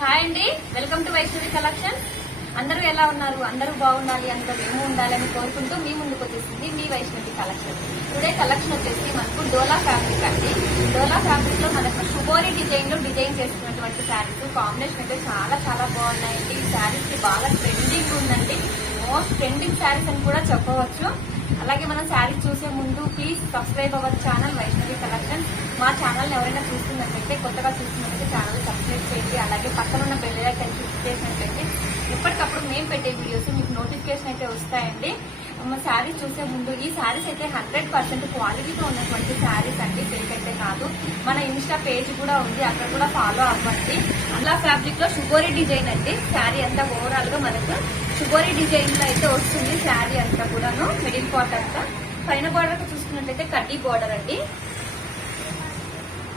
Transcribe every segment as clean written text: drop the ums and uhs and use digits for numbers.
Hi అండి, welcome to Vaishnavi collection. అందరూ ఎలా ఉన్నారు? అందరూ బాగుండాలి, అందులో మేము ఉండాలని కోరుకుంటూ మీ ముందుకు వచ్చేసింది మీ వైష్ణవి కలెక్షన్. టుడే కలెక్షన్ వచ్చేసి మనకు డోలా ఫ్యాబ్రిక్ అండి. డోలా ఫ్యాబ్రిక్ లో మనకు షుబోరీ డిజైన్ లో డిజైన్ చేసుకున్నటువంటి శారీస్ కాంబినేషన్ అయితే చాలా చాలా బాగున్నాయండి. ఈ శారీస్ కి బాగా ట్రెండింగ్ ఉందండి. మోస్ట్ ట్రెండింగ్ శారీస్ అని కూడా చెప్పవచ్చు. అలాగే మనం శారీ చూసే ముందు please subscribe our channel Vaishnavi collection. మా ఛానల్ ఎవరైనా చూస్తున్నట్లయితే, కొత్తగా చూస్తున్నట్లయితే ఛానల్ సబ్స్క్రైబ్ చేయండి. అలాగే పక్కన ఉన్న బెల్ ఐకాన్ క్లిక్ చేసినట్లయితే ఎప్పటికప్పుడు మేము పెట్టే వీడియోస్ మీకు నోటిఫికేషన్ అయితే వస్తాయండి. మా శారీస్ చూసే ముందు ఈ శారీస్ అయితే 100% క్వాలిటీతో ఉన్నటువంటి శారీస్ అండి, ఫేక్ అయితే కాదు. మన ఇన్స్టా పేజ్ కూడా ఉంది, అక్కడ కూడా ఫాలో అవ్వండి. అలా ఫ్యాబ్రిక్ లో షుబోరీ డిజైన్ అండి. శారీ అంతా ఓవరాల్ గా మనకు షుబోరీ డిజైన్ లో అయితే వస్తుంది. శారీ అంతా కూడాను మిడిల్ పార్ట్ అంతా. పైన బార్డర్ చూసుకున్నట్లయితే కడ్డీ బార్డర్ అండి,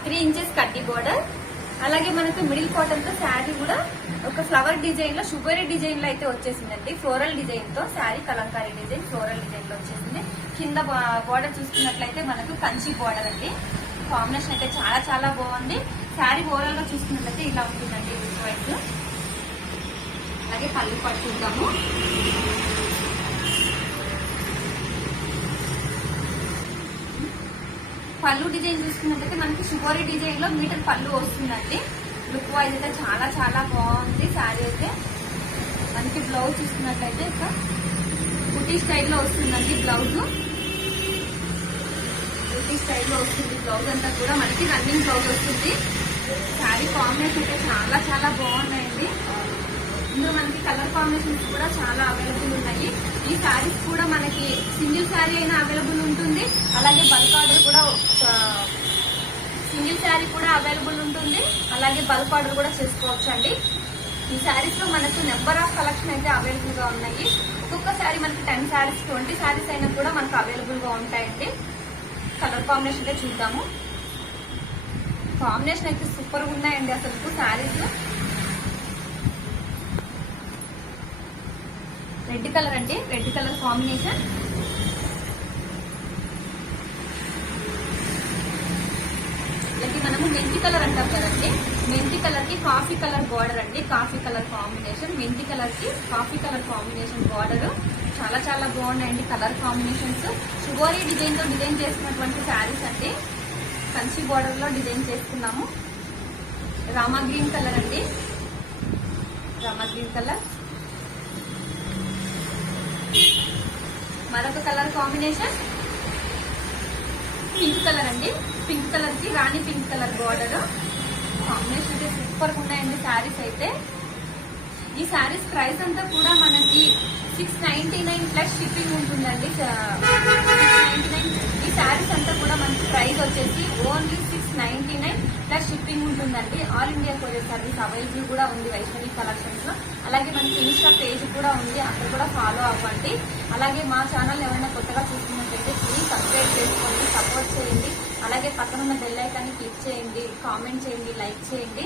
3 ఇంచెస్ కడ్డీ బార్డర్. అలాగే మనకు మిడిల్ పార్ట్ అంతా శారీ కూడా ఒక ఫ్లవర్ డిజైన్ లో షుబోరీ డిజైన్ లో అయితే వచ్చేసిందండి. ఫ్లోరల్ డిజైన్ తో sari Kalamkari design floral design లో వచ్చేసింది. కింద బార్డర్ చూసుకున్నట్లయితే మనకు కంచి బార్డర్ అండి. కాంబినేషన్ అయితే చాలా చాలా బాగుంది. శారీ ఓవరాల్ గా చూసుకున్నట్లయితే ఇలా ఉంటుందండి లుక్ వైజ్. అలాగే పళ్ళు పాటు చూద్దాము. పళ్ళు డిజైన్ చూసుకున్నట్లయితే మనకి షుబోరీ డిజైన్ లో మీటర్ పళ్ళు వస్తుందండి. లుక్ వైజ్ అయితే చాలా చాలా బాగుంది శారీ అయితే. మనకి బ్లౌజ్ చూసుకున్నట్లయితే ఇక బుటీ స్టైల్లో వస్తుందండి. బ్లౌజ్ బుటీ స్టైల్లో వస్తుంది. బ్లౌజ్ అంతా కూడా మనకి రన్నింగ్ బ్లౌజ్ వస్తుంది. శారీ కాంబినేషన్ అయితే చాలా చాలా బాగున్నాయండి. ఇందులో మనకి కలర్ కాంబినేషన్స్ కూడా చాలా అవైలబుల్ ఉన్నాయి. ఈ శారీస్ కూడా మనకి సింగిల్ శారీ అయినా అవైలబుల్ ఉంటుంది. అలాగే బల్క్ ఆర్డర్ కూడా, సింగిల్ శారీ కూడా అవైలబుల్ ఉంటుంది. అలాగే బల్క్ ఆర్డర్ కూడా చేసుకోవచ్చు అండి. ఈ శారీస్ లో మనకు నెంబర్ ఆఫ్ కలెక్షన్ అయితే అవైలబుల్ గా ఉన్నాయి. ఒక్కొక్క శారీ మనకి 10 శారీస్ 20 శారీస్ అయినా కూడా మనకు అవైలబుల్ గా ఉంటాయండి. కలర్ కాంబినేషన్ అయితే చూద్దాము. కాంబినేషన్ అయితే సూపర్ గా ఉన్నాయండి అసలు శారీస్. రెడ్ కలర్ అండి, రెడ్ కలర్ కాంబినేషన్. అలాగే మనము మెంతి కలర్ అంటాం కదండి, మెంతి కలర్ కి కాఫీ కలర్ బార్డర్ అండి. కాఫీ కలర్ కాంబినేషన్, మెంతి కలర్ కి కాఫీ కలర్ కాంబినేషన్ బార్డర్. చాలా చాలా బాగున్నాయండి కలర్ కాంబినేషన్స్. షుబోరీ డిజైన్ తో డిజైన్ చేసినటువంటి శారీస్ అండి. కంచి బార్డర్ లో డిజైన్ చేసుకున్నాము. రామా గ్రీన్ కలర్ అండి, రామా గ్రీన్ కలర్. మరొక కలర్ కాంబినేషన్ పింక్ కలర్ అండి. పింక్ కలర్ కి రాణి పింక్ కలర్ బార్డర్. కాంబినేషన్ అయితే సూపర్ గా ఉన్నాయండి శారీస్ అయితే. ఈ శారీస్ ప్రైస్ అంతా కూడా మనకి 699 ప్లస్ షిప్పింగ్ ఉంటుందండి. 699. ఈ శారీస్ అంతా కూడా మనకి ప్రైస్ వచ్చేసి ఓన్లీ 699 ప్లస్ షిప్పింగ్ ఉంటుందండి. All India courier service available కూడా ఉంది వైష్ణవి కలెక్షన్స్ లో. అలాగే మనకి ఇన్స్టా పేజ్ కూడా ఉంది, అక్కడ కూడా ఫాలో అవ్వండి. అలాగే మా ఛానల్ ఎవరైనా కొత్తగా చూస్తున్నట్లయితే ప్లీజ్ సబ్స్క్రైబ్ చేసుకోండి, సపోర్ట్ చేయండి. అలాగే పక్కన ఉన్న బెల్ ఐకాన్ని క్లిక్ చేయండి, కామెంట్ చేయండి, లైక్ చేయండి.